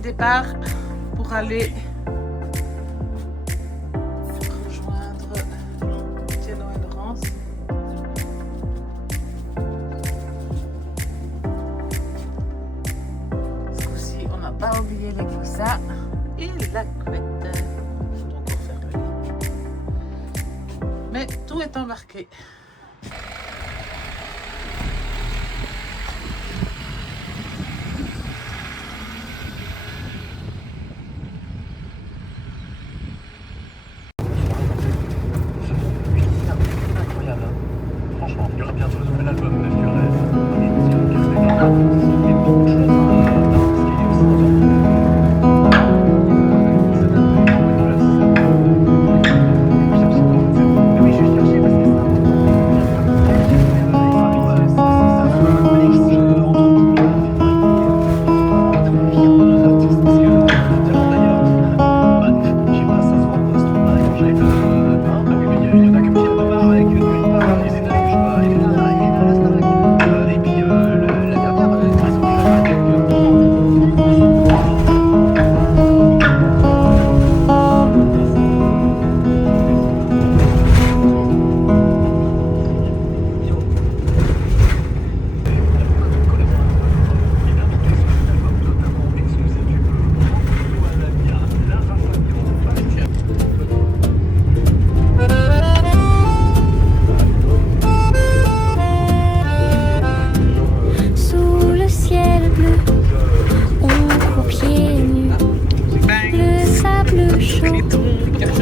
départ pour aller rejoindre Tieno et Laurence. Ce coup-ci, on n'a pas oublié les coussins et la couette. Il faut encore faire le lit. Mais tout est embarqué. Il y aura bientôt le nouvel album de Fiorez. Il y a beaucoup de choses Oui, je vais chercher parce que c'est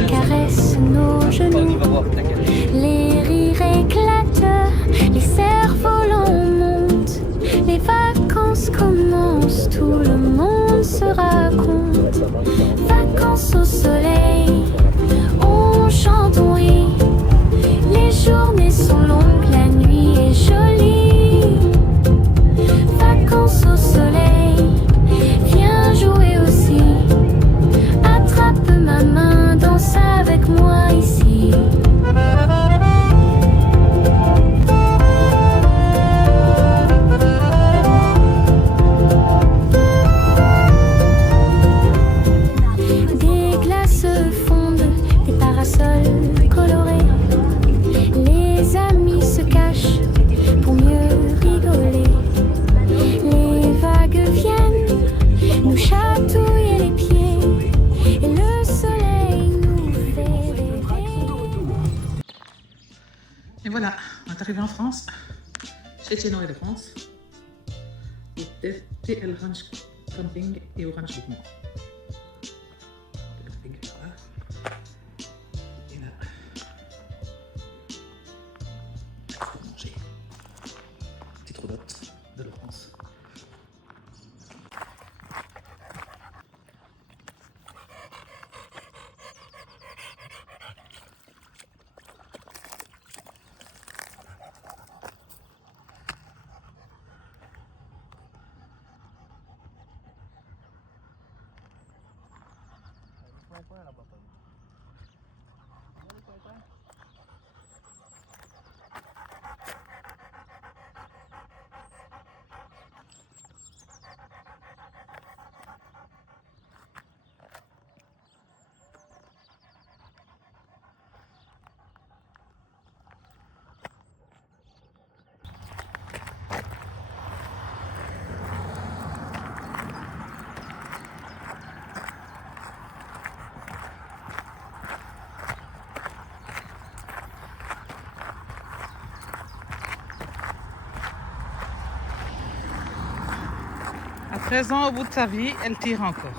caresse nos genoux, les rires éclatent, les cerfs-volants montent, les vacances commencent, tout le monde se raconte. Vacances au soleil, on chante, on rit, les journées sont longues, la nuit est jolie. Vacances au soleil, viens jouer aussi, attrape ma main, danse avec moi ici. Des glaces fondent, des parasols colorés, les amis se cachent pour mieux rigoler. Les vagues viennent nous chatouiller les pieds et le soleil nous fait rêver. Et voilà, on est arrivé en France, chez Tieno et Laurence, au TL Ranch Camping et au Ranch Bookmore. Le camping est là-bas. Et là, pour manger. Petite roulotte de Laurence. À 13 ans, au bout de sa vie, elle tire encore.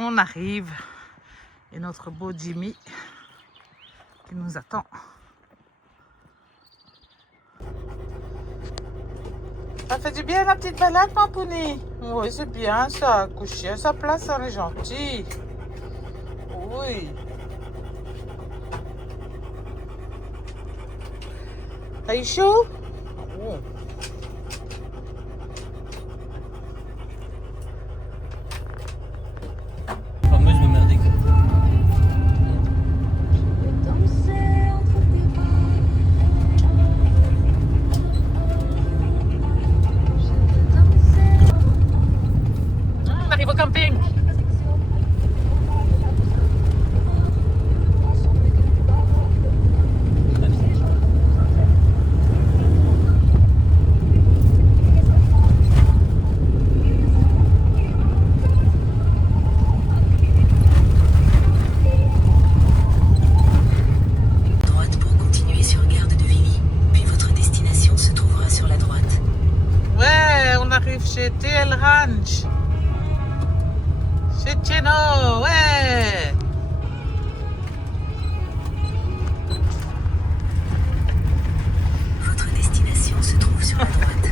On arrive et notre beau Jimmy qui nous attend. Ça fait du bien la petite balade, Pampouni? Oui, c'est bien ça. Coucher à sa place, ça est gentil. Oui. T'as eu chaud? Oh. Fameuse de merdique. On arrive au camping. Droite pour continuer sur Garde de Vimy. Puis votre destination se trouvera sur la droite. Ouais, on arrive chez TL Ranch. Chez Tcheno, ouais. Votre destination se trouve sur la droite.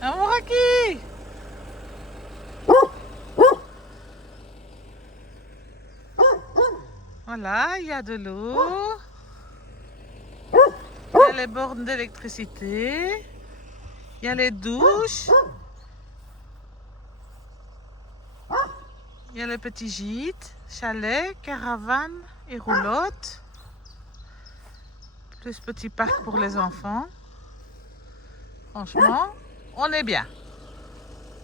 Amouraki. Voilà, il y a de l'eau. Il y a les bornes d'électricité. Il y a les douches. Il y a les petits gîtes, chalets, caravanes et roulottes. Plus petit parc pour les enfants. Franchement, on est bien.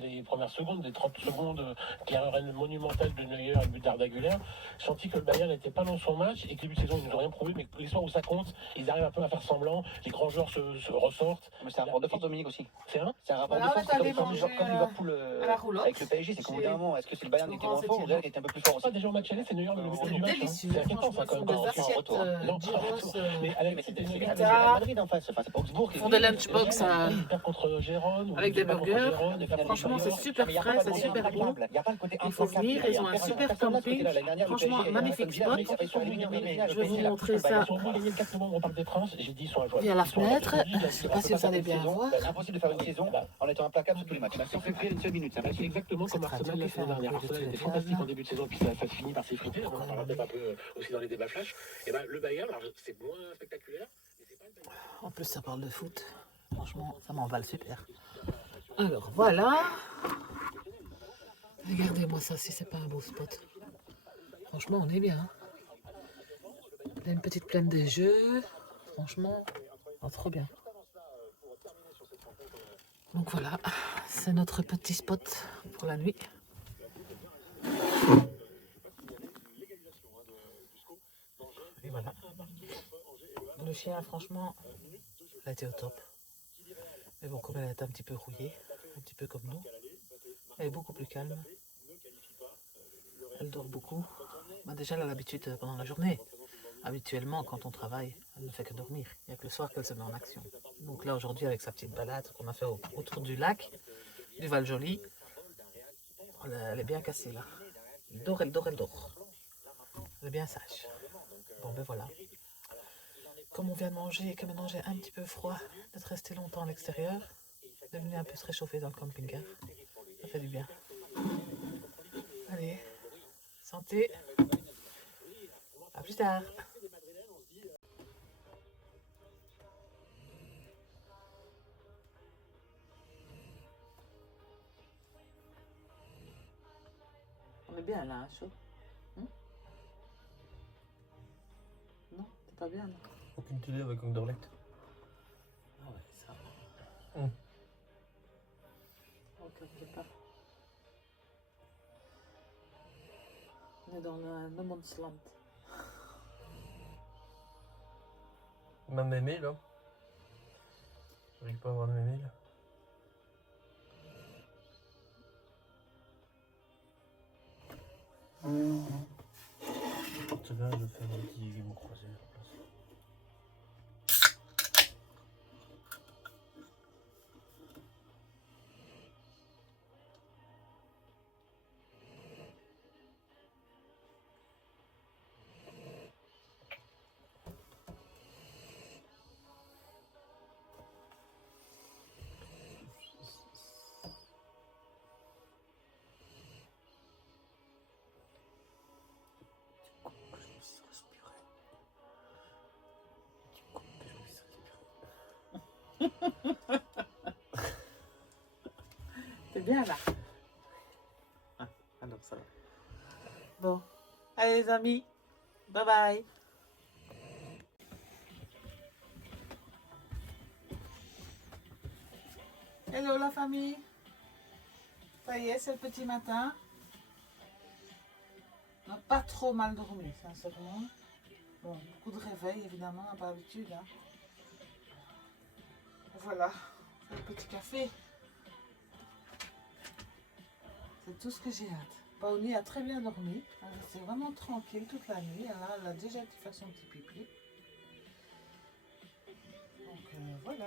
Les premières secondes, des 30 secondes, qui a un règne monumental de Neuer et but d'Ardagulaire, je sentis que le Bayern n'était pas dans son match et que début de saison, ils nous ont rien prouvé, mais les soirs où ça compte, ils arrivent un peu à faire semblant, les grands joueurs se ressortent. Mais c'est un rapport de force, Dominique, aussi. C'est un C'est un rapport Voilà, de force, on est allé comme manger, Liverpool à la roulotte. avec le PSG. C'est qu'au bout d'un moment, est-ce que c'est le Bayern qui était moins fort ou le Real qui était un peu plus fort Ça, aussi? déjà au match aller, c'est Neuer le C'est du match. délicieux. C'est inquiétant, ça, quand même. Franchement, quand des on assiettes retourne. Non, gyros, mais à la limite, C'est c'était le une Real Madrid en face. Enfin, c'est pas Augsbourg. Ils font des lunchbox Ils perdent contre Gérone. ou avec ils des perdent contre burgers. Gérone, ils perdent contre Franchement, c'est Bayern. super frais, c'est super bon. Il faut venir, ils ont un super camping. Franchement, magnifique spot. Je vais vous montrer ça Ils sont venus gagner le 4 novembre au Parc des Princes. J'ai dit, ils sont injouables. via la Ils sont injouables. fenêtre. Je ne sais pas si vous allez bien voir. C'est impossible de faire une saison en étant implacable sur tous les matchs. Si on fait prier une seule minute, ça va. C'est exactement comme Arsenal la saison dernière. Arsenal était fantastique en début de saison, puis ça finit par s'effriter. On en parlera peut-être un peu aussi dans les débats flash. Et ben le Bayern, alors c'est moins spectaculaire, mais c'est pas le Bayern. En plus, ça parle de foot. Franchement, ça m'emballe super. Alors, voilà. Regardez-moi ça, si c'est pas un beau spot. Franchement, on est bien. Il y a une petite plaine des jeux. Franchement, trop bien. Donc voilà, c'est notre petit spot pour la nuit. Et voilà. Le chien, franchement, elle a été au top. Mais bon, comme elle est un petit peu rouillée, un petit peu comme nous, elle est beaucoup plus calme. Elle dort beaucoup. Bah déjà, elle a l'habitude pendant la journée. Habituellement, quand on travaille, elle ne fait que dormir. Il n'y a que le soir qu'elle se met en action. Donc là, aujourd'hui, avec sa petite balade qu'on a fait autour du lac, du Val-Joli, elle est bien cassée là. Elle dort, elle dort, elle dort. Elle est bien sage. Bon, ben voilà. Comme on vient de manger et que maintenant j'ai un petit peu froid d'être resté longtemps à l'extérieur, de venir un peu se réchauffer dans le camping-car, ça fait du bien. Allez, santé. À plus tard. On est bien là, hein, chaud. Non, t'es pas bien là. Aucune télé avec Anderlecht. Ah ouais, ça. Hum. Ok, pas. On est dans le No Man's Land. Même mes mails, là. J'arrive pas à avoir mes mails. C'est bien, je vais faire un petit game croisé à la place. T'es bien là. Ah, alors ça va. Bon, allez les amis, bye bye. Hello la famille. Ça y est, c'est le petit matin. On n'a pas trop mal dormi, sincèrement. Bon, beaucoup de réveil, évidemment, on n'a pas l'habitude. Hein. Voilà, le petit café. C'est tout ce que j'ai hâte. Paoli a très bien dormi. Elle restait vraiment tranquille toute la nuit. Elle a déjà été faire son petit pipi. Donc voilà.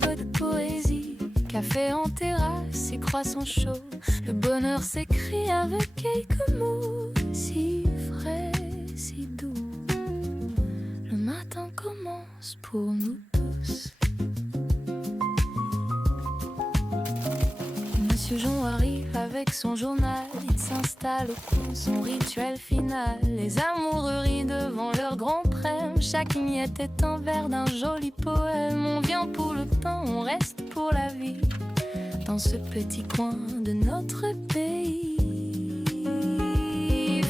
Peu de poésie, café en terrasse et croissant chaud. Le bonheur s'écrit avec quelques mots, si frais, si doux. Le matin commence pour nous tous. Monsieur Jean arrive avec son journal, il s'installe au coin, son rituel final. Les amoureux rient devant leur grand prême, chaque miette est un vers d'un joli poème. On vient pour le pain, on reste pour la vie, dans ce petit coin de notre pays.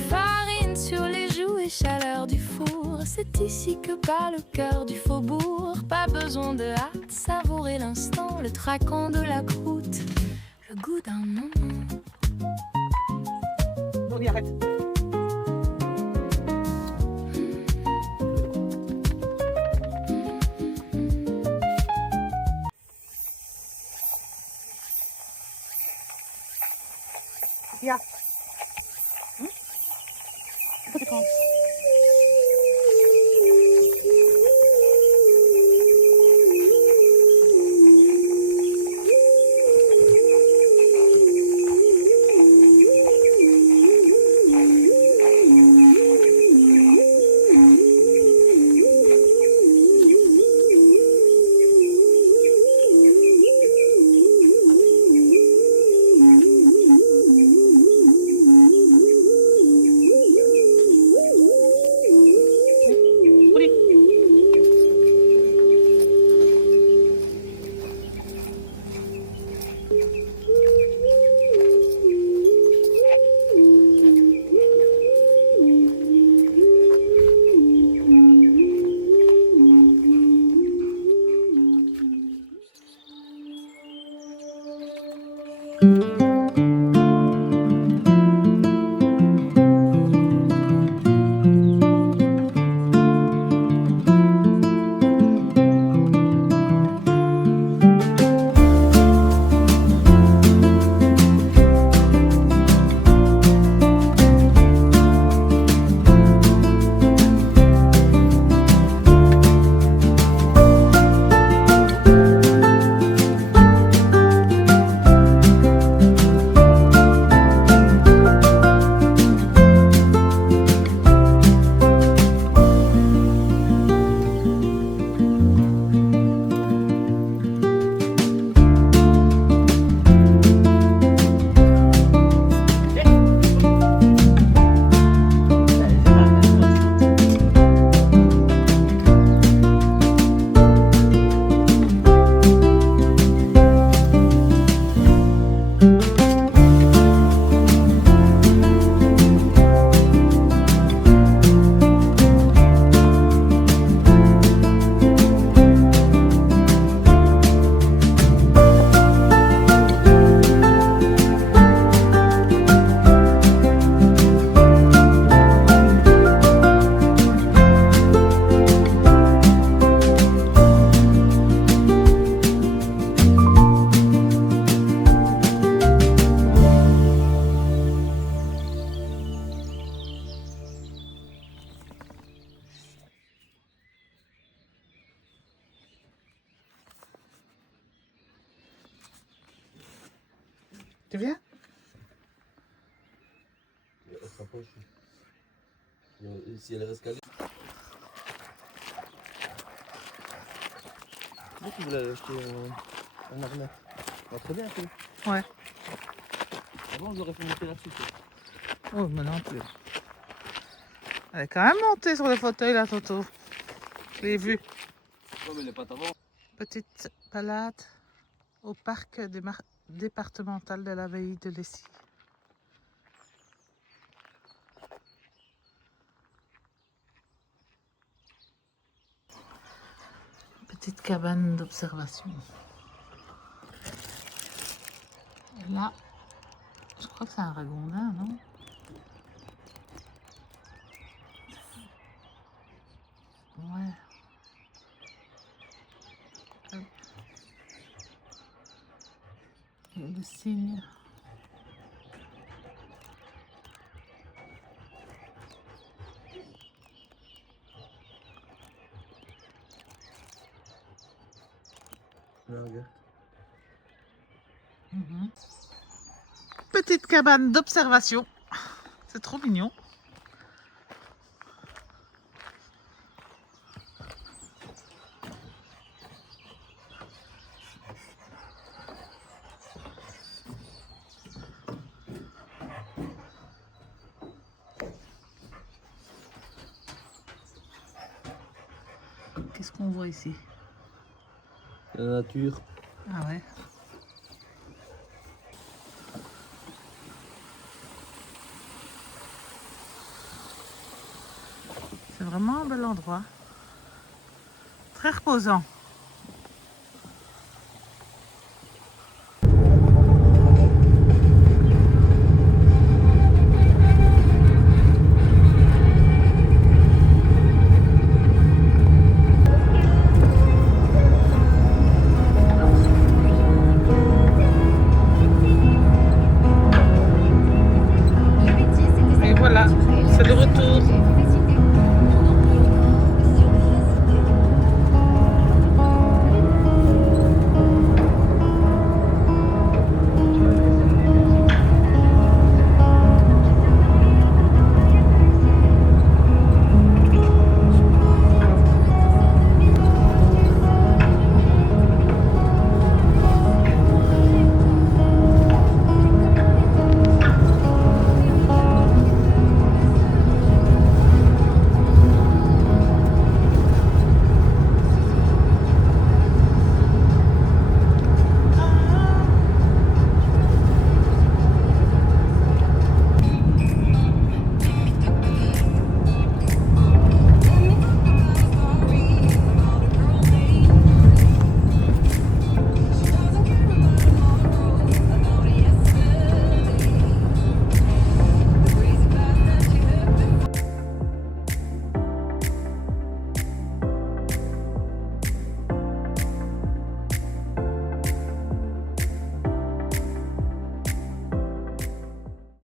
Farine sur les joues et chaleur du four, c'est ici que bat le cœur du faubourg. Pas besoin de hâte, savourer l'instant, le traquant de la croûte, le goût d'un moment. On y arrête. Ja. Wat ik kans. Tu viens? Elle se rapproche. Si elle reste calée. Moi qui voulais acheter un harnais. Ah, très bien, tu Ouais. Avant, j'aurais fait monter là-dessus. Oh, maintenant plus. Elle est quand même montée sur le fauteuil, la Toto. Je l'ai vue. Non, mais elle est pas avant. Petite balade au parc départemental de l'abbaye de Lessy. Petite cabane d'observation. Et là, je crois que c'est un ragondin, non? Ouais. Hop. Et le cygne. Petite cabane d'observation. C'est trop mignon. Qu'est-ce qu'on voit ici? La nature. Ah ouais. C'est vraiment un bel endroit. Très reposant.